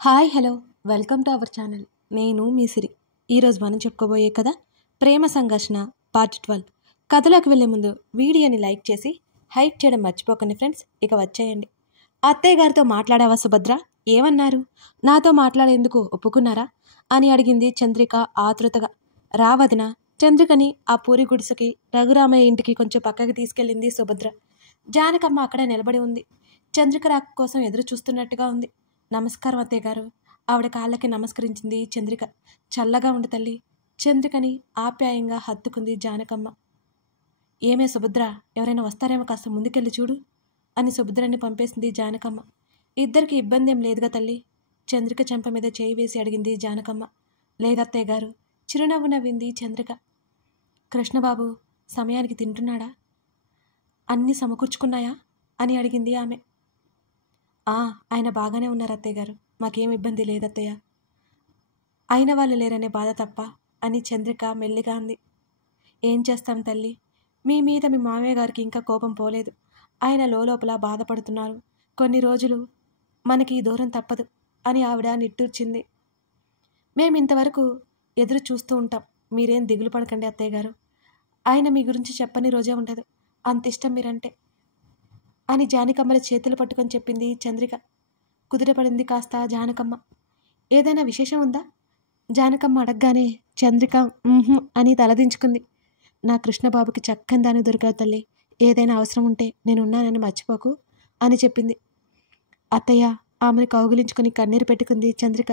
Hi hello welcome to our channel. నేను మీ సిరి. ఈరోజు మనం చెప్పుకోబోయే కథ ప్రేమ సంఘర్షణ పార్ట్ 12. కథలోకి వెళ్ళే ముందు వీడియోని లైక్ చేసి హైప్ చేయడం మర్చిపోకండి ఫ్రెండ్స్. ఇక వచ్చేయండి. అత్తయ్య గారితో మాట్లాడావా సుభద్ర? ఏమన్నారు? నాతో మాట్లాడేందుకు ఒప్పుకున్నారా అని అడిగింది చంద్రిక ఆతృతగా. రావదిన. చంద్రికని ఆ పూరి గుడిసెకి రఘురామయ్య ఇంటికి కొంచెం పక్కకి తీసుకెళ్ళింది సుభద్ర. జానకమ్మ అక్కడే నిలబడి ఉంది. చంద్రిక రాక కోసం ఎదురు చూస్తున్నట్టుగా ఉంది. నమస్కారం అత్తయ్య గారు. ఆవిడ కాళ్ళకి నమస్కరించింది చంద్రిక. చల్లగా ఉండు తల్లి. చంద్రికని ఆప్యాయంగా హత్తుకుంది జానకమ్మ. ఏమే సుభద్ర, ఎవరైనా వస్తారేమో, కాస్త ముందుకెళ్ళి చూడు అని సుభద్రని పంపేసింది జానకమ్మ. ఇద్దరికి ఇబ్బంది ఏం లేదుగా తల్లి? చంద్రిక చెంప మీద చేయి వేసి అడిగింది జానకమ్మ. లేదత్తయ్య గారు. చిరునవ్వు నవ్వింది చంద్రిక. కృష్ణబాబు సమయానికి తింటున్నాడా? అన్నీ సమకూర్చుకున్నాయా అని అడిగింది ఆమె. ఆయన బాగానే ఉన్నారు అత్తయ్య గారు. మాకేం ఇబ్బంది లేదత్తయ్య. అయిన వాళ్ళు లేరనే బాధ తప్ప అని చంద్రిక మెల్లిగా అంది. ఏం చేస్తాం తల్లి, మీ మీద మీ మామయ్య గారికి ఇంకా కోపం పోలేదు. ఆయన లోపల బాధపడుతున్నారు. కొన్ని రోజులు మనకి ఈ దూరం తప్పదు అని ఆవిడ నిట్టూర్చింది. మేమింతవరకు ఎదురు చూస్తూ ఉంటాం. మీరేం దిగులు పడకండి అత్తయ్య గారు. ఆయన మీ గురించి చెప్పని రోజే ఉండదు. అంత ఇష్టం మీరంటే అని జానకమ్మల చేతులు పట్టుకొని చెప్పింది చంద్రిక. కుదిరపడింది కాస్త జానకమ్మ. ఏదైనా విశేషం ఉందా? జానకమ్మ అడగగానే చంద్రిక అని తలదించుకుంది. నా కృష్ణబాబుకి చక్కని దాన్ని దొరికావు తల్లి. ఏదైనా అవసరం ఉంటే నేనున్నానని మర్చిపోకు అని చెప్పింది. అత్తయ్య ఆమెను కౌగిలించుకుని కన్నీరు పెట్టుకుంది చంద్రిక.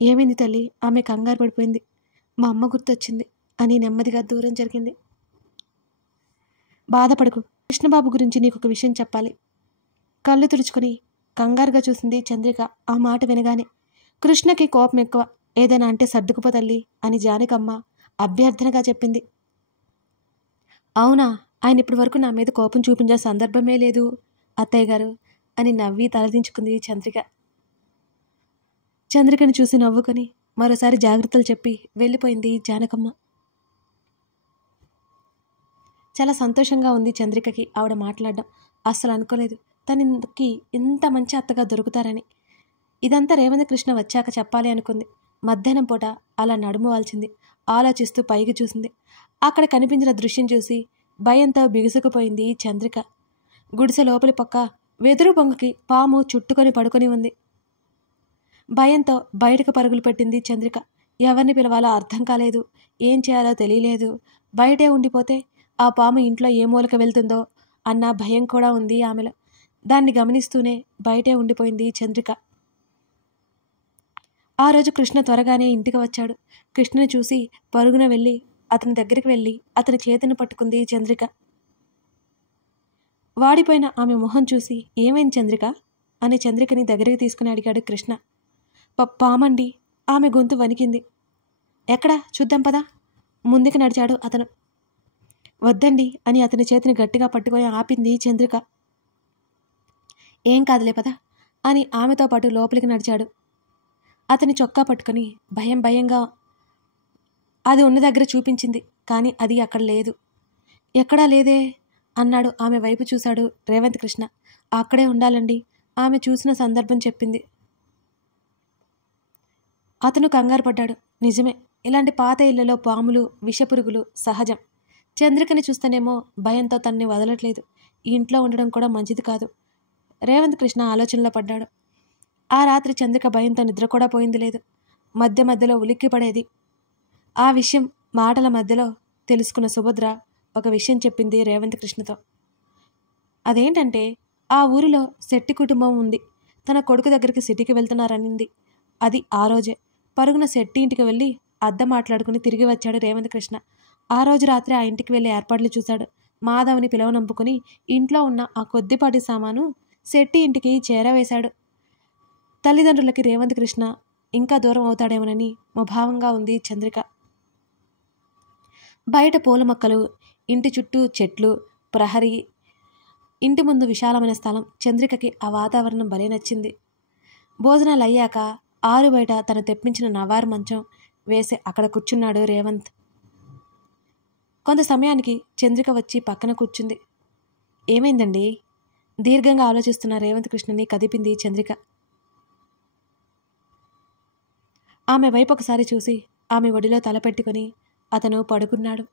ఏమైంది తల్లి? ఆమె కంగారు పడిపోయింది. మా అమ్మ గుర్తొచ్చింది అని నెమ్మదిగా దూరం జరిగింది. బాధపడకు, కృష్ణబాబు గురించి నీకు ఒక విషయం చెప్పాలి. కళ్ళు తుడుచుకుని కంగారుగా చూసింది చంద్రిక. ఆ మాట వినగానే కృష్ణకి కోపం ఎక్కువ. ఏదైనా అంటే సర్దుకుపో తల్లి అని జానకమ్మ అభ్యర్థనగా చెప్పింది. అవునా? ఆయన ఇప్పటి వరకు నా మీద కోపం చూపించే సందర్భమే లేదు అత్తయ్య గారు అని నవ్వి తలదించుకుంది చంద్రిక. చంద్రికని చూసి నవ్వుకొని మరోసారి జాగ్రత్తలు చెప్పి వెళ్ళిపోయింది జానకమ్మ. చాలా సంతోషంగా ఉంది చంద్రికకి ఆవిడ మాట్లాడడం. అస్సలు అనుకోలేదు తనకి ఇంత మంచి అత్తగా దొరుకుతారని. ఇదంతా రేవంత్ కృష్ణ వచ్చాక చెప్పాలి అనుకుంది. మధ్యాహ్నం పూట అలా నడుము వాల్చింది. ఆలోచిస్తూ పైకి చూసింది. అక్కడ కనిపించిన దృశ్యం చూసి భయంతో బిగుసుకుపోయింది చంద్రిక. గుడిసె లోపలి పక్క వెదురు బొంగకి పాము చుట్టుకొని పడుకొని ఉంది. భయంతో బయటకు పరుగులు పెట్టింది చంద్రిక. ఎవరిని పిలవాలో అర్థం కాలేదు. ఏం చేయాలో తెలియలేదు. బయటే ఉండిపోతే ఆ పాము ఇంట్లో ఏ మూలక వెళ్తుందో అన్న భయం కూడా ఉంది ఆమెలో. దాన్ని గమనిస్తూనే బయటే ఉండిపోయింది చంద్రిక. ఆ రోజు కృష్ణ త్వరగానే ఇంటికి వచ్చాడు. కృష్ణని చూసి పరుగున వెళ్ళి అతని దగ్గరికి వెళ్ళి అతని చేతిని పట్టుకుంది చంద్రిక. వాడిపోయిన ఆమె మొహం చూసి ఏమైంది చంద్రిక అని చంద్రికని దగ్గరికి తీసుకుని అడిగాడు కృష్ణ. పామండి. ఆమె గొంతు వణికింది. ఎక్కడా చూద్దాం పదా ముందుకు నడిచాడు అతను. వద్దండి అని అతని చేతిని గట్టిగా పట్టుకొని ఆపింది చంద్రిక. ఏం కాదులే పదా అని ఆమెతో పాటు లోపలికి నడిచాడు. అతని చొక్కా పట్టుకొని భయంగా అది ఉన్న దగ్గర చూపించింది. కానీ అది అక్కడ లేదు. ఎక్కడా లేదే అన్నాడు. ఆమె వైపు చూశాడు రేవంత్ కృష్ణ. అక్కడే ఉండాలండి ఆమె చూసిన సందర్భం చెప్పింది. అతను కంగారు పడ్డాడు. నిజమే, ఇలాంటి పాత ఇళ్లలో పాములు విషపురుగులు సహజం. చంద్రికని చూస్తేనేమో భయంతో తనని వదలట్లేదు. ఈ ఇంట్లో ఉండడం కూడా మంచిది కాదు. రేవంత్ కృష్ణ ఆలోచనలో పడ్డాడు. ఆ రాత్రి చంద్రిక భయంతో నిద్ర కూడా పోయింది లేదు. మధ్యలో ఉలిక్కి పడేది. ఆ విషయం మాటల మధ్యలో తెలుసుకున్న సుభద్ర ఒక విషయం చెప్పింది రేవంత్ కృష్ణతో. అదేంటంటే ఆ ఊరిలో శెట్టి కుటుంబం ఉంది. తన కొడుకు దగ్గరికి సిటీకి వెళ్తున్నారనింది. అది ఆ రోజే పరుగున శెట్టి ఇంటికి వెళ్ళి అద్దె మాట్లాడుకుని తిరిగి వచ్చాడు రేవంత్ కృష్ణ. ఆ రోజు రాత్రి ఆ ఇంటికి వెళ్ళి ఏర్పాట్లు చూశాడు. మాధవ్ని పిలవనంపుకుని ఇంట్లో ఉన్న ఆ కొద్దిపాటి సామాను శెట్టి ఇంటికి చేరవేశాడు. తల్లిదండ్రులకి రేవంత్ కృష్ణ ఇంకా దూరం అవుతాడేమోనని ముభావంగా ఉంది చంద్రిక. బయట పూల మొక్కలు, ఇంటి చుట్టూ చెట్లు, ప్రహరీ, ఇంటి ముందు విశాలమైన స్థలం. చంద్రికకి ఆ వాతావరణం భలే నచ్చింది. భోజనాలు అయ్యాక ఆరు బయట తను తెప్పించిన నవారు మంచం వేసి అక్కడ కూర్చున్నాడు రేవంత్. కొంత సమయానికి చంద్రిక వచ్చి పక్కన కూర్చుంది. ఏమైందండి? దీర్ఘంగా ఆలోచిస్తున్న రేవంత్ కృష్ణని కదిపింది చంద్రిక. ఆమె వైపు ఒకసారి చూసి ఆమె ఒడిలో తల పెట్టుకుని అతను పడుకున్నాడు.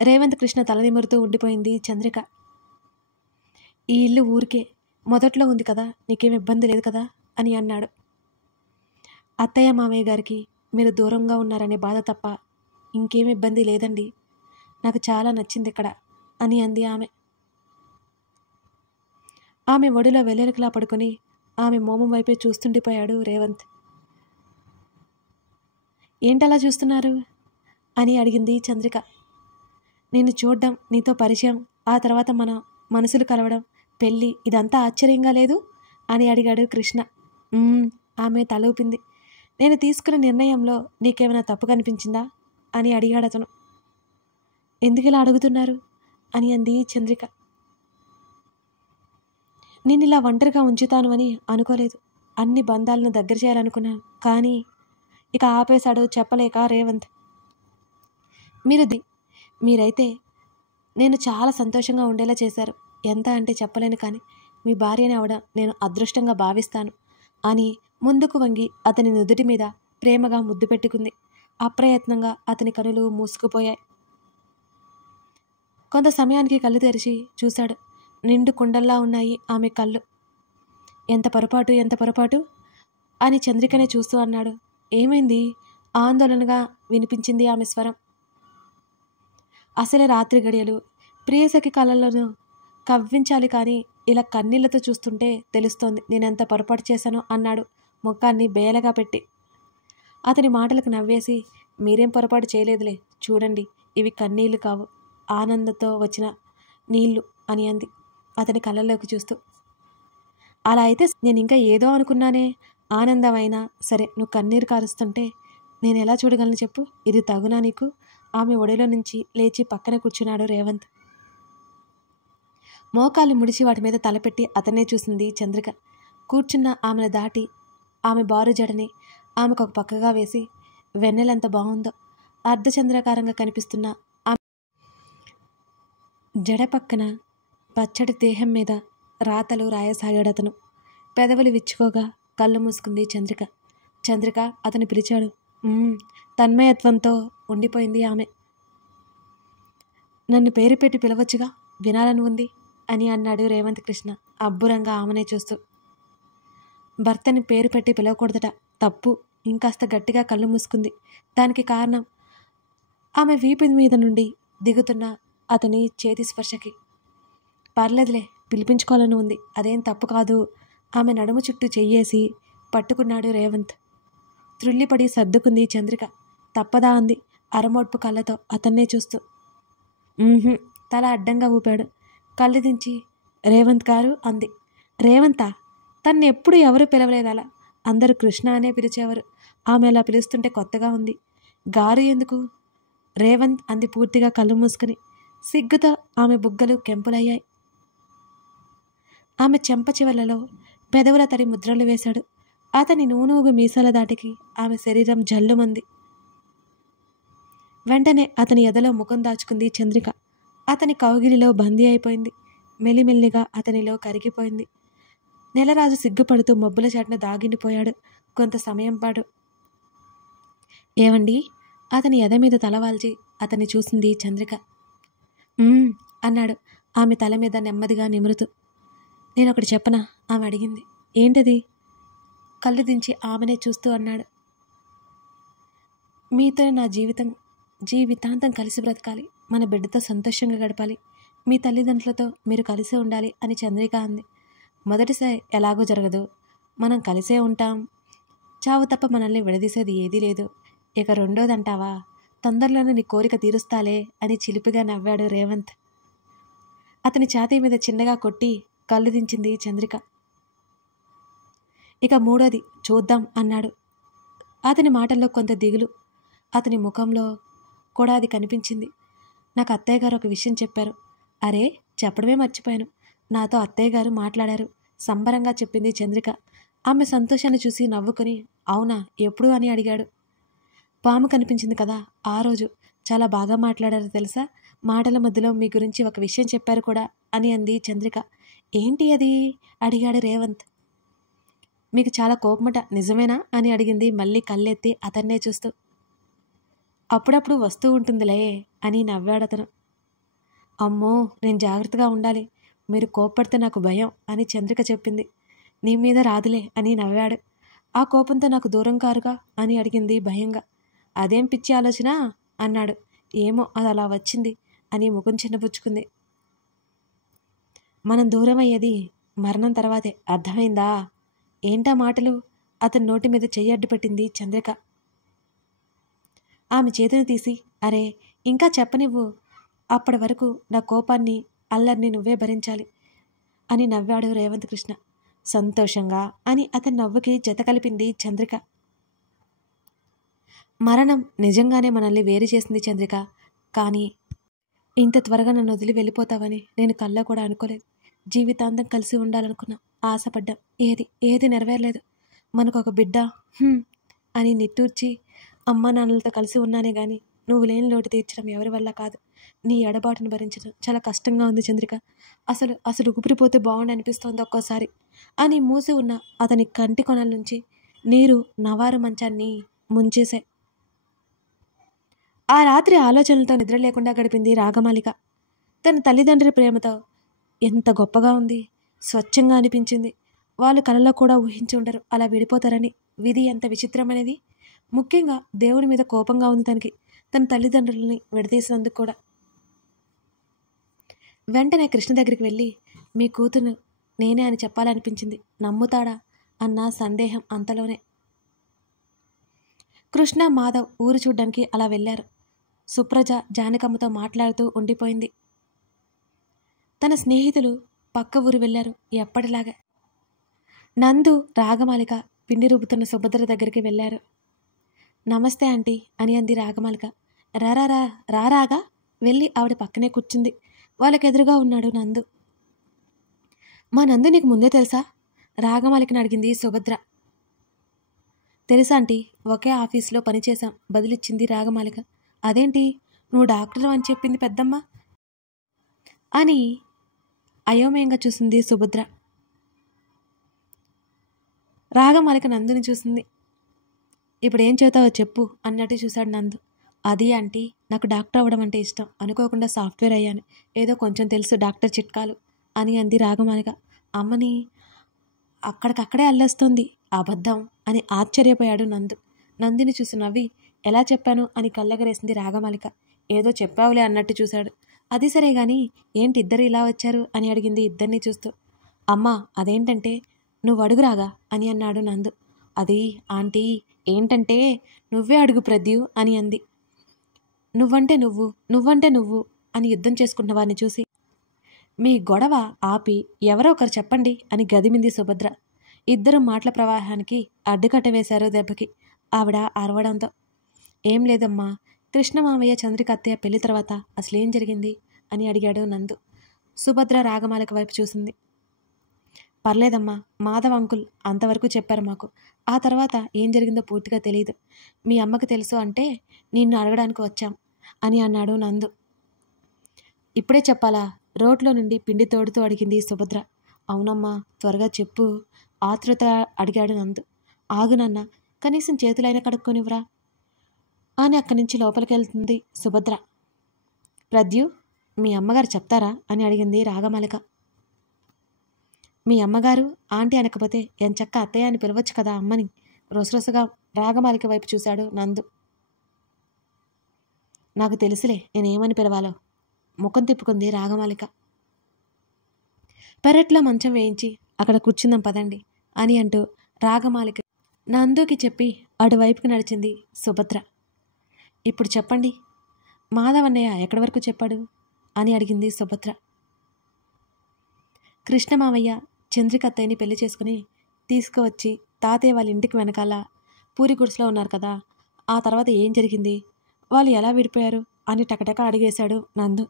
రేవంత్ కృష్ణ తల నిమురుతూ ఉండిపోయింది చంద్రిక. ఈ ఇల్లు ఊరికే మొదట్లో ఉంది కదా, నీకేం ఇబ్బంది లేదు కదా అని అన్నాడు. అత్తయ్య మామయ్య గారికి మీరు దూరంగా ఉన్నారనే బాధ తప్ప ఇంకేం ఇబ్బంది లేదండి, నాకు చాలా నచ్చింది ఇక్కడ అని అంది ఆమె. ఆమె ఒడిలో వెల్లెలకిలా పడుకొని ఆమె మోమం వైపే చూస్తుండిపోయాడు రేవంత్. ఏంటలా చూస్తున్నారు అని అడిగింది చంద్రిక. నిన్ను చూడ్డం, నీతో పరిచయం, ఆ తర్వాత మన మనసులు కలవడం, పెళ్ళి, ఇదంతా ఆశ్చర్యంగా లేదు అని అడిగాడు కృష్ణ. ఆమె తల ఊపింది. నేను తీసుకున్న నిర్ణయంలో నీకేమైనా తప్పు కనిపించిందా అని అడిగాడు అతను. ఎందుకు ఇలా అడుగుతున్నారు అని అంది చంద్రిక. నేను ఇలా ఒంటరిగా ఉంచుతాను అని అనుకోలేదు. అన్ని బంధాలను దగ్గర చేయాలనుకున్నాను, కానీ ఇక ఆపేశాడు చెప్పలేక రేవంత్. మీరైతే నేను చాలా సంతోషంగా ఉండేలా చేశారు. ఎంత అంటే చెప్పలేను, కానీ మీ భార్యని అవడం నేను అదృష్టంగా భావిస్తాను అని ముందుకు వంగి అతని నుదుటి మీద ప్రేమగా ముద్దు పెట్టుకుంది. అప్రయత్నంగా అతని కనులు మూసుకుపోయాయి. కొంత సమయానికి కళ్ళు తెరిచి చూశాడు. నిండు కుండల్లా ఉన్నాయి ఆమె కళ్ళు. ఎంత పొరపాటు అని చంద్రికనే చూస్తూ అన్నాడు. ఏమైంది? ఆందోళనగా వినిపించింది ఆమె స్వరం. అసలే రాత్రి గడియలు, ప్రియసఖి కళ్ళలను కవ్వించాలి, కానీ ఇలా కన్నీళ్లతో చూస్తుంటే తెలుస్తోంది నేనెంత పొరపాటు చేశానో అన్నాడు ముఖాన్ని బేలగా పెట్టి. అతని మాటలకు నవ్వేసి, మీరేం పొరపాటు చేయలేదులే, చూడండి ఇవి కన్నీళ్లు కావు, ఆనందంతో వచ్చిన నీళ్లు అని అంది అతని కళ్ళల్లోకి చూస్తూ. అలా అయితే నేను ఇంకా ఏదో అనుకున్నానే, ఆనందమైనా సరే నువ్వు కన్నీరు కారుస్తుంటే నేను ఎలా చూడగలను చెప్పు, ఇది తగునా నీకు? ఆమె ఒడిలో నుంచి లేచి పక్కన కూర్చున్నాడు రేవంత్. మోకాలు ముడిచి వాటి మీద తలపెట్టి అతనే చూసింది చంద్రిక. కూర్చున్న ఆమెను దాటి ఆమె బారు జడని ఆమెకు ఒక పక్కగా వేసి, వెన్నెలెంత బాగుందో, అర్ధచంద్రాకారంగా కనిపిస్తున్న ఆమె జడ పక్కన పచ్చడి దేహం మీద రాతలు రాయసాగాడు అతను. పెదవులు విచ్చుకోగా కళ్ళు మూసుకుంది చంద్రిక. చంద్రిక అతను పిలిచాడు. తన్మయత్వంతో ఉండిపోయింది ఆమె. నన్ను పేరు పెట్టి పిలవచ్చుగా, వినాలని ఉంది అని అన్నాడు రేవంత్ కృష్ణ అబ్బురంగా ఆమెనే చూస్తూ. భర్తని పేరు పెట్టి పిలవకూడదట, తప్పు. ఇంకాస్త గట్టిగా కళ్ళు మూసుకుంది. దానికి కారణం ఆమె వీపు మీద నుండి దిగుతున్న అతని చేతి స్పర్శకి. పర్లేదులే, పిలిపించుకోవాలని ఉంది, అదేం తప్పు కాదు. ఆమె నడుము చుట్టూ చెయ్యేసి పట్టుకున్నాడు రేవంత్. త్రుళ్ళిపడి సర్దుకుంది చంద్రిక. తప్పదా అంది అరమోడ్పు కళ్ళతో అతన్నే చూస్తూ. తల అడ్డంగా ఊపాడు. కళ్ళు దించి రేవంత్ గారు అంది. రేవంతా? తన్ని ఎప్పుడు ఎవరు పిలవలేదు అలా, అందరూ కృష్ణ అనే పిలిచేవారు. ఆమె అలా పిలుస్తుంటే కొత్తగా ఉంది. గారు ఎందుకు? రేవంత్ అంది పూర్తిగా కళ్ళు మూసుకుని. సిగ్గుతో ఆమె బుగ్గలు కెంపులయ్యాయి. ఆమె చెంప చివరలలో పెదవుల తడి ముద్రలు వేశాడు. అతని నూనూగు మీసాల దాటికి ఆమె శరీరం జల్లుమంది. వెంటనే అతని ఎదలో ముఖం దాచుకుంది చంద్రిక. అతని కౌగిలిలో బందీ అయిపోయింది. మెల్లిమెల్లిగా అతనిలో కరిగిపోయింది. నెలరాజు సిగ్గుపడుతూ మబ్బుల చాటున దాగిండిపోయాడు కొంత సమయం పాటు. ఏవండి? అతని ఎద మీద తలవాల్చి అతన్ని చూసింది చంద్రిక. అన్నాడు ఆమె తల మీద నెమ్మదిగా నిమురుతూ. నేనొకటి చెప్పనా? ఆమె అడిగింది. ఏంటది? కళ్ళు దించి ఆమెనే చూస్తూ అన్నాడు. మీతో నా జీవితాంతం కలిసి బ్రతకాలి, మన బిడ్డతో సంతోషంగా గడపాలి, మీ తల్లిదండ్రులతో మీరు కలిసే ఉండాలి అని చంద్రిక అంది. మొదటిసారి ఎలాగో జరగదు, మనం కలిసే ఉంటాం, చావు తప్ప మనల్ని విడదీసేది ఏదీ లేదు. ఇక రెండోదంటావా? తొందరలోనే నీ కోరిక తీరుస్తాలే అని చిలిపిగా నవ్వాడు రేవంత్. అతని ఛాతీ మీద చిన్నగా కొట్టి కళ్ళు దించింది చంద్రిక. ఇక మూడోది చూద్దాం అన్నాడు. అతని మాటల్లో కొంత దిగులు, అతని ముఖంలో కూడా అది కనిపించింది. నాకు అత్తయ్య గారు ఒక విషయం చెప్పారు. అరే, చెప్పడమే మర్చిపోయాను, నాతో అత్తయ్య గారు మాట్లాడారు సంబరంగా చెప్పింది చంద్రిక. ఆమె సంతోషాన్ని చూసి నవ్వుకొని, అవునా, ఎప్పుడు అని అడిగాడు. పాము కనిపించింది కదా ఆ రోజు, చాలా బాగా మాట్లాడారు తెలుసా, మాటల మధ్యలో మీ గురించి ఒక విషయం చెప్పారు కూడా అని అంది చంద్రిక. ఏంటి అది? అడిగాడు రేవంత్. మీకు చాలా కోపమట, నిజమేనా అని అడిగింది మళ్ళీ కళ్ళెత్తి అతన్నే చూస్తూ. అప్పుడప్పుడు వస్తూ ఉంటుందిలే అని నవ్వాడతను. అమ్మో, నేను జాగ్రత్తగా ఉండాలి, మీరు కోప్పడితే నాకు భయం అని చంద్రిక చెప్పింది. నీ మీద రాదులే అని నవ్వాడు. ఆ కోపంతో నాకు దూరం కారుగా అని అడిగింది భయంగా. అదేం పిచ్చి ఆలోచన అన్నాడు. ఏమో, అది అలా వచ్చింది అని ముఖం చిన్నపుచ్చుకుంది. మనం దూరం అయ్యేది మరణం తర్వాతే, అర్థమైందా? ఏంటా మాటలు? అతని నోటి మీద చెయ్యి అడ్డు పెట్టింది చంద్రిక. ఆమె చేతిని తీసి, అరే ఇంకా చెప్పనివ్వు, అప్పటి వరకు నా కోపాన్ని అల్లరిని నువ్వే భరించాలి అని నవ్వాడు రేవంత్ కృష్ణ. సంతోషంగా అని అతని నవ్వుకి జత కలిపింది చంద్రిక. మరణం నిజంగానే మనల్ని వేరు చేసింది చంద్రిక, కానీ ఇంత త్వరగా నన్ను వదిలి వెళ్ళిపోతావని నేను కల్లా కూడా అనుకోలేదు. జీవితాంతం కలిసి ఉండాలనుకున్నా, ఆశపడ్డాం, ఏది నెరవేరలేదు. మనకొక బిడ్డ అని నిట్టూర్చి, అమ్మా నాన్నలతో కలిసి ఉన్నానే గాని నువ్వు లేని లోటు తీర్చడం ఎవరి వల్ల కాదు. నీ ఎడబాటును భరించడం చాలా కష్టంగా ఉంది చంద్రిక. అసలు ఊపిరిపోతే బాగుండి అనిపిస్తోంది ఒక్కోసారి అని మూసి ఉన్న అతని కంటి కొనల నుంచి నీరు నవారు మంచాన్ని ముంచేశాయి. ఆ రాత్రి ఆలోచనలతో నిద్ర లేకుండా గడిపింది రాగమాలిక. తన తల్లిదండ్రుల ప్రేమతో ఎంత గొప్పగా ఉంది, స్వచ్ఛంగా అనిపించింది. వాళ్ళు కలలో కూడా ఊహించి ఉండరు అలా విడిపోతారని. విధి ఎంత విచిత్రమనేది. ముఖ్యంగా దేవుడి మీద కోపంగా ఉంది తనకి, తన తల్లిదండ్రులని విడదీసినందుకు కూడా. వెంటనే కృష్ణ దగ్గరికి వెళ్ళి, మీ కూతురు నేనే అని చెప్పాలనిపించింది, నమ్ముతాడా అన్న సందేహం అంతలోనే. కృష్ణ మాధవ్ ఊరు చూడ్డానికి అలా వెళ్ళారు. సుప్రజ జానకమ్మతో మాట్లాడుతూ ఉండిపోయింది. తన స్నేహితులు పక్క ఊరు వెళ్ళారు ఎప్పటిలాగా. నందు, రాగమాలిక పిండి రుబ్బుతున్న సుభద్ర దగ్గరికి వెళ్ళారు. నమస్తే ఆంటీ అని అంది రాగమాలిక. రారాగా వెళ్ళి ఆవిడ పక్కనే కూర్చుంది. వాళ్ళకెదురుగా ఉన్నాడు నందు. మా నందు నీకు ముందే తెలుసా? రాగమాలికని అడిగింది సుభద్ర. తెలుసా ఆంటీ, ఒకే ఆఫీసులో పనిచేశాం బదిలిచ్చింది రాగమాలిక. అదేంటి, నువ్వు డాక్టర్ అని చెప్పింది పెద్దమ్మ అని అయోమయంగా చూసింది సుభద్ర. రాగమాలిక నందుని చూసింది. ఇప్పుడేం చెబుతావో చెప్పు అన్నట్టు చూశాడు నందు. అది ఆంటీ, నాకు డాక్టర్ అవ్వడం అంటే ఇష్టం, అనుకోకుండా సాఫ్ట్వేర్ అయ్యాను, ఏదో కొంచెం తెలుసు డాక్టర్ చిట్కాలు అని అంది రాగమాలిక. అమ్మని అక్కడికక్కడే అల్లేస్తోంది. అబద్ధం అని ఆశ్చర్యపోయాడు నందు. నందిని చూసి నవ్వి, ఎలా చెప్పాను అని కళ్ళెగరేసింది రాగమాలిక. ఏదో చెప్పావులే అన్నట్టు చూశాడు. అది సరే గాని ఏంటి ఇద్దరు ఇలా వచ్చారు అని అడిగింది ఇద్దరిని చూస్తూ. అమ్మా, అదేంటంటే నువ్వు అడుగురాగా అని అన్నాడు నందు. అది ఆంటీ ఏంటంటే నువ్వే అడుగు ప్రద్యు అని అంది. నువ్వంటే నువ్వు అని యుద్ధం చేసుకున్న వారిని చూసి, మీ గొడవ ఆపి ఎవరో ఒకరు చెప్పండి అని గదిమింది సుభద్ర. ఇద్దరు మాటల ప్రవాహానికి అడ్డుకట్ట వేశారు దెబ్బకి. ఆవిడ అరవడంతో, ఏం లేదమ్మా, కృష్ణమామయ్య చంద్రిక అత్తయ్య పెళ్లి తర్వాత అసలేం జరిగింది అని అడిగాడు నందు. సుభద్ర రాగమాలిక వైపు చూసింది. పర్లేదమ్మా, మాధవ్ అంకుల్ అంతవరకు చెప్పారు మాకు. ఆ తర్వాత ఏం జరిగిందో పూర్తిగా తెలియదు. మీ అమ్మకి తెలుసు అంటే నిన్ను అడగడానికి వచ్చాం అని అన్నాడు నందు. ఇప్పుడే చెప్పాలా? రోడ్లో నుండి పిండి తోడుతూ అడిగింది సుభద్ర. అవునమ్మా, త్వరగా చెప్పు ఆతృత అడిగాడు నందు. ఆగునన్న, కనీసం చేతులైనా కడుక్కొనివ్వరా అని అక్కడి నుంచి లోపలికి వెళ్తుంది సుభద్ర. ప్రద్యు, మీ అమ్మగారు చెప్తారా అని అడిగింది రాగమాలిక. మీ అమ్మగారు ఆంటీ అనకపోతే ఎంచక్క అత్తయ్య అని పిలవచ్చు కదా అమ్మని రొసరొసగా రాగమాలిక వైపు చూశాడు నందు. నాకు తెలుసులే నేనేమని పిలవాలో ముఖం తిప్పుకుంది రాగమాలిక. పెరట్లో మంచం వేయించి అక్కడ కూర్చుందాం పదండి అని అంటూ రాగమాలిక నందుకి చెప్పి అటువైపుకి నడిచింది సుభద్ర. ఇప్పుడు చెప్పండి, మాధవన్నయ్య ఎక్కడి వరకు చెప్పాడు అని అడిగింది సుభద్ర. కృష్ణమామయ్య చంద్రిక అత్తయ్యని పెళ్లి చేసుకుని తీసుకువచ్చి తాతయ్య వాళ్ళ ఇంటికి వెనకాల పూరి గుడిసెలో ఉన్నారు కదా, ఆ తర్వాత ఏం జరిగింది, వాళ్ళు ఎలా విడిపోయారు అని టకటక అడిగేశాడు నందు.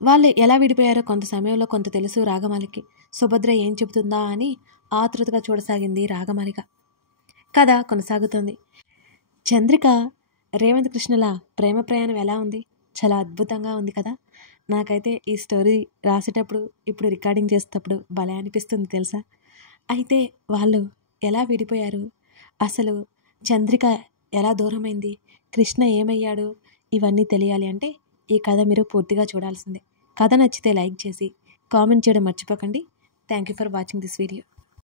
వాళ్ళు ఎలా విడిపోయారో కొంత సమయంలో కొంత తెలుసు రాగమాలికి. సుభద్ర ఏం చెబుతుందా అని ఆతృతగా చూడసాగింది రాగమాలిక. కథ కొనసాగుతుంది. చంద్రిక రేవంత్ కృష్ణల ప్రేమ ప్రయాణం ఎలా ఉంది? చాలా అద్భుతంగా ఉంది కదా. నాకైతే ఈ స్టోరీ రాసేటప్పుడు ఇప్పుడు రికార్డింగ్ చేసేటప్పుడు భలే అనిపిస్తుంది తెలుసా. అయితే వాళ్ళు ఎలా విడిపోయారు, అసలు చంద్రిక ఎలా దూరమైంది, కృష్ణ ఏమయ్యాడు, ఇవన్నీ తెలియాలి అంటే ఈ కథ మీరు పూర్తిగా చూడాల్సిందే. కథ నచ్చితే లైక్ చేసి కామెంట్ చేయడం మర్చిపోకండి. Thank you for watching this video.